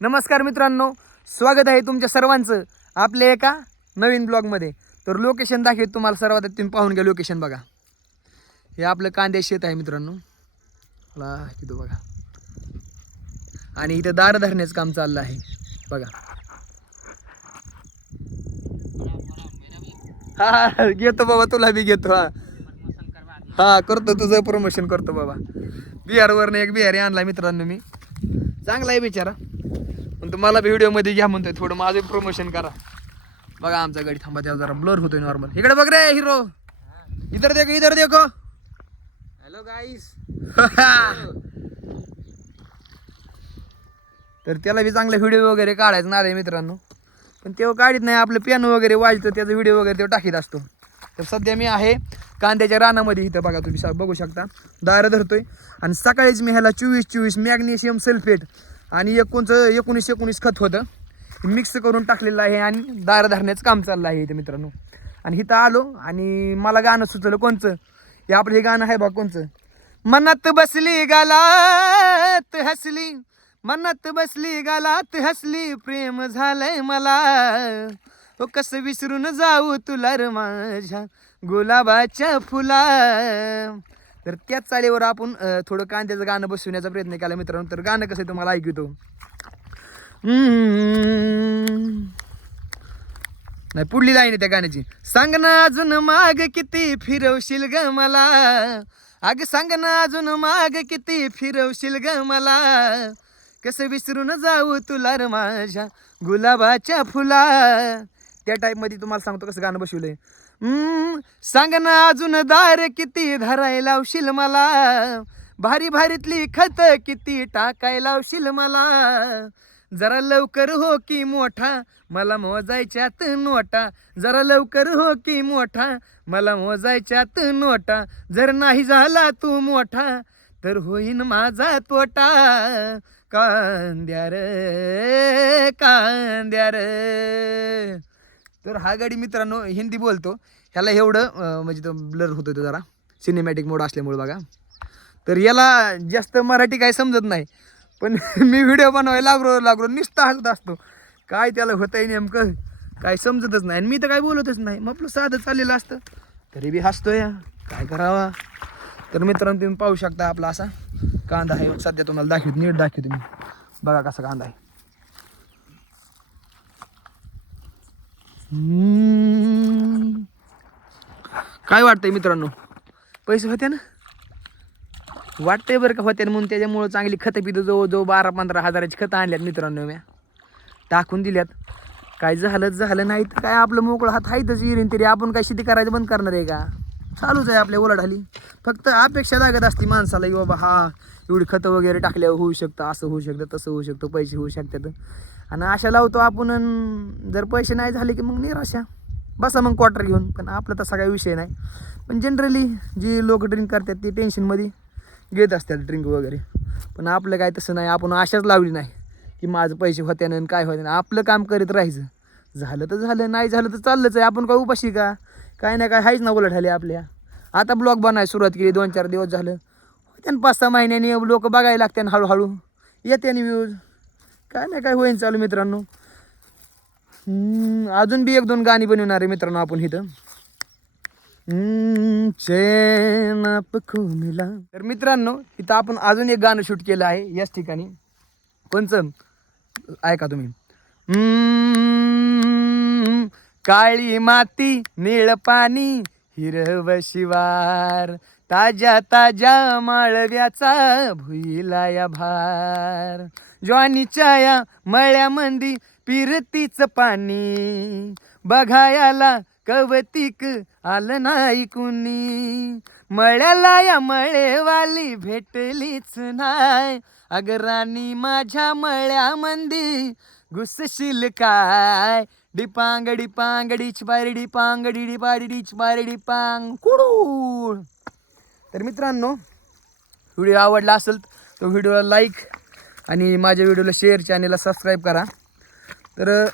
नमस्कार मित्रांनो, स्वागत आहे तुमच्या सर्वांचं आपल्या एका नवीन ब्लॉगमध्ये. तर लोकेशन दाखवत तुम्हाला सर्वात तुम्ही पाहून घ्या. लोकेशन बघा, हे आपलं कांदे शेत आहे मित्रांनो. मला इथं बघा, आणि इथं दार धरण्याचं काम चाललं आहे बघा. हा घेतो बाबा, तुला बी घेतो. हा करतो, तुझं प्रमोशन करतो बाबा. बिहारवरनं एक बिहारी आणला मित्रांनो मी, चांगला आहे बिचारा, पण तुम्हाला व्हिडिओमध्ये घ्या म्हणतोय, थोडं माझं प्रमोशन करा. बघा आमचा गाडी, थांबा त्याला जरा ब्लर होतोय नॉर्मल. इकडे बघ रे हिरो, इधर देखो इधर देखो. हॅलो गाईस. तर त्याला बी चांगला व्हिडिओ वगैरे काढायचा ना रे मित्रांनो, पण तेव्हा काढत नाही. आपलं पियानो वगैरे वाजतं, त्याचा व्हिडिओ वगैरे तेव्हा टाकीत असतो. तर सध्या मी आहे कांद्याच्या रानामध्ये. इथं बघा तुम्ही बघू शकता, दारं धरतोय. आणि सकाळीच मी ह्याला 24-24 मॅग्नेशियम सल्फेट आणि 19 खत होतं, मिक्स करून टाकलेलं आहे आणि दारं धरण्याचं काम चाललं आहे इथं मित्रांनो. आणि इथं आलो आणि मला गाणं सुचलं. कोणचं? हे आपलं हे गाणं आहे बघा. कोणचं? मनात बसली गालात हसली, मनात बसली गालात हसली, प्रेम झालंय मला, हो कसं विसरून जाऊ तुला र माझ्या गुलाबाच्या फुला. तर त्याच चालीवर आपण थोडं कांद्याचं गाणं बसवण्याचा प्रयत्न केला मित्रांनो. तर गाणं कसं आहे तुम्हाला ऐकतो. नाही, पुढली लाईन आहे त्या गाण्याची. सांग ना अजून माग किती फिरवशील ग मला, अग सांग ना अजून माग किती फिरवशील ग मला, कसं विसरून जाऊ तुला र माझ्या गुलाबाच्या फुला. त्या टाईपमध्ये तुम्हाला सांगतो कसं गाणं बसवलंय. सांग ना अजून दार किती धरायला लावशील मला, भारी भारीतली खत किती टाकायला लावशील मला, जरा लवकर हो की मोठा मला मोजायच्यात नोटा, जरा लवकर हो की मोठा मला मोजायच्यात नोटा, जर नाही झाला तू मोठा तर होईन माझा तोटा, कांद्यार कांद्यार. तर हा गाडी मित्रांनो हिंदी बोलतो, ह्याला एवढं म्हणजे तो ब्लर होतो तो जरा सिनेमॅटिक मोड असल्यामुळे बघा. तर याला जास्त मराठी काही समजत नाही, पण मी व्हिडिओ बनवायला लागलो नुसता हसत असतो. काय त्याला होतंय नेमकं काय समजतच नाही, आणि मी तर काय बोलतच नाही. मग आपलं साधं चाललेलं असतं तरी बी हसतोय, काय करावा. तर मित्रांनो तुम्ही पाहू शकता आपला असा कांदा आहे. सध्या तुम्हाला दाखवतो, नीट दाखवतो तुम्ही बघा कसा कांदा आहे. काय वाटतंय मित्रांनो, पैसे होते ना? वाटतंय बरं का होते म्हणून. त्याच्यामुळं चांगली खतं पितं जवळ 12-15 हजाराची खतं आणल्यात मित्रांनो, मी टाकून दिल्यात. काय झालं नाही तर काय आपलं मोकळं हात हायतच येईन तरी. आपण काय शेती करायचं बंद करणार आहे का? चालूच आहे आपल्या उलाढाली. फक्त अपेक्षा लागत असते माणसाला की बाबा हा एवढी खतं वगैरे टाकल्यावर होऊ शकतं, असं होऊ शकतं, तसं होऊ शकतं, पैसे होऊ शकतात. आणि आशा लावतो आपण, जर पैसे नाही झाले की मग निराशा, बसा मग क्वार्टर घेऊन. पण आपला तसा काही विषय नाही. पण जनरली जी लोक ड्रिंक करतात ते टेन्शनमध्ये घेत असतात ड्रिंक वगैरे, पण आपलं काय तसं नाही. आपण आशाच लावली नाही की माझं पैसे होते ना काय होते ना. आपलं काम करीत राहायचं, झालं तर झालं, नाही झालं तर चाललंच आहे. आपण काय उपाशी का? काय ना काय हायच ना उलट आपल्या. आता ब्लॉग बनायला सुरुवात केली, 2-4 दिवस झालं. त्यानं 5-6 महिन्यांनी लोक बघायला लागते, हळूहळू येते व्ह्यूज, काय ना काय होईन चालू मित्रांनो. अजून बी 1-2 गाणी बनवणार आहे मित्रांनो आपण इथं. चैन आपको मिला. तर मित्रांनो इथं आपण अजून एक गाणं शूट केलं आहे याच ठिकाणी. कोणचं ऐका तुम्ही. काळी माती निळ पाणी हिरव शिवार, ताज्या ताज्या माळव्याचा भुईला या भार, ज्वानीच्या या मळ्यामंदी पिरतीच पाणी, बघायला कवतिक आलं नाही कुणी, मळ्याला या मळेवाली भेटलीच नाय, अग राणी माझ्या मळ्यामंदी घुसशील काय, डिपांग डिपांगडीच बारी डिपांगडी डिपाडीच बारी डिपांग कुडू. तर मित्रांनो व्हिडिओ आवडला असेल तर व्हिडिओला लाईक आणि माझ्या व्हिडिओला शेअर, चॅनेलला सबस्क्राईब करा. तर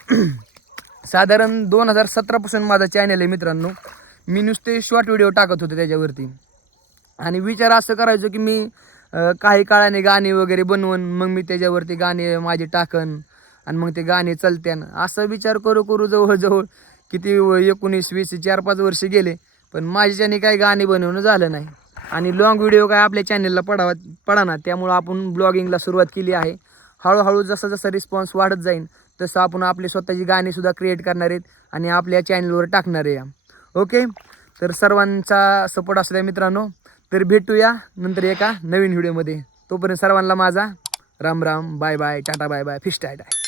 साधारण 2017 पासून माझा चॅनल आहे मित्रांनो. मी नुसते शॉर्ट व्हिडिओ टाकत होते त्याच्यावरती, आणि विचार असं करायचो की मी काही काळाने गाणे वगैरे बनवून मग मी त्याच्यावरती गाणे माझे टाकन, आणि मग ते गाणे चालत्यान असा विचार करू करू जवळजवळ किती 19 20 4-5 वर्ष गेले, पण माझ्याच्याने काही गाणे बनवणं झालं नाही. आणि लॉंग व्हिडिओ काय आपल्या चॅनलला पडाना, त्यामुळं आपण ब्लॉगिंगला सुरुवात केली आहे. हळूहळू जसा जसा रिस्पॉन्स वाढत जाईल तसं आपण आपली स्वतःची गाणीसुद्धा क्रिएट करणार आहेत आणि आपल्या चॅनलवर टाकणार आहे. ओके, तर सर्वांचा सपोर्ट असू द्या मित्रांनो. तर भेटूया नंतर एका नवीन व्हिडिओमध्ये. तोपर्यंत सर्वांना माझा Ram Ram, bye bye, tata bye bye, fish Tata.